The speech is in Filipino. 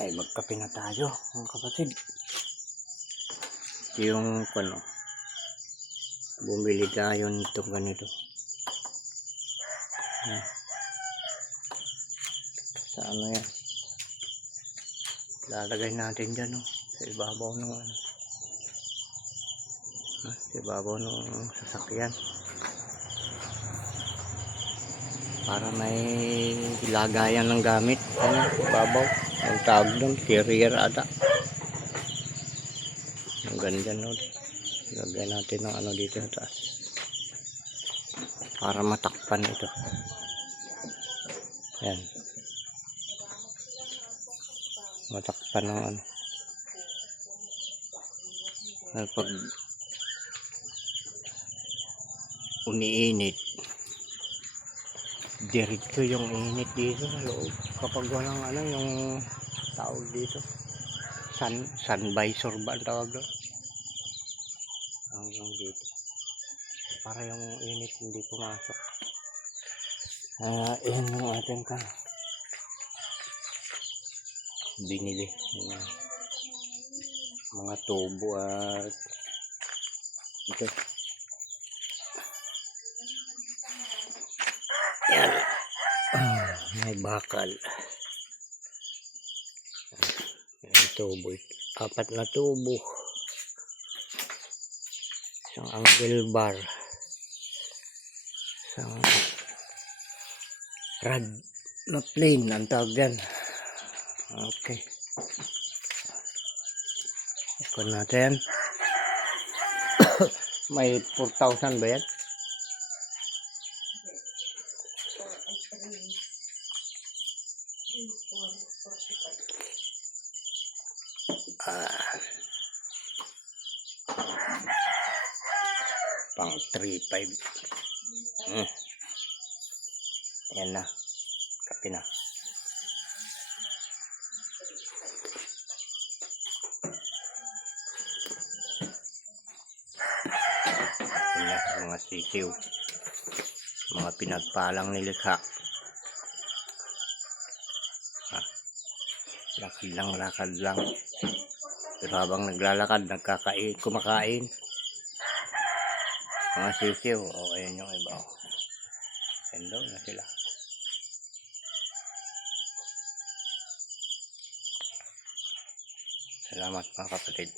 Ay magkape na tayo mga kapatid. Yung bumili tayo nitong ganito. Sa ano yan, lalagay natin dyan sa ibabaw ng sa ibabaw ng sasakyan para may lagayan ng gamit. Ibabaw ang tawag doon, carrier ata. Ang ganda lagyan natin ng dito sa taas para matakpan ito. Yan, matakpan ng pag umiinit, diretso yung init dito sa loob kapag walang yung tawag dito, sun visor ba ang tawag doon, hanggang dito para yung init hindi pumasok. Yan yung ating binili, mga tubo at ito. Yan, may bakal. Yan, tubo, 4 na tubo, isang angle bar, isang rod na plane ang tawag yan. Okay, ikon natin. May 4,000 ba yan? Pang 3,500. Ayan na, kape na. Ayan, mga sisiw, mga pinagpalang nilikha. Lakad lang. Pero habang naglalakad, kumakain. Mga sisiw, ayan yung iba. Hello na sila. Salamat mga kapatid.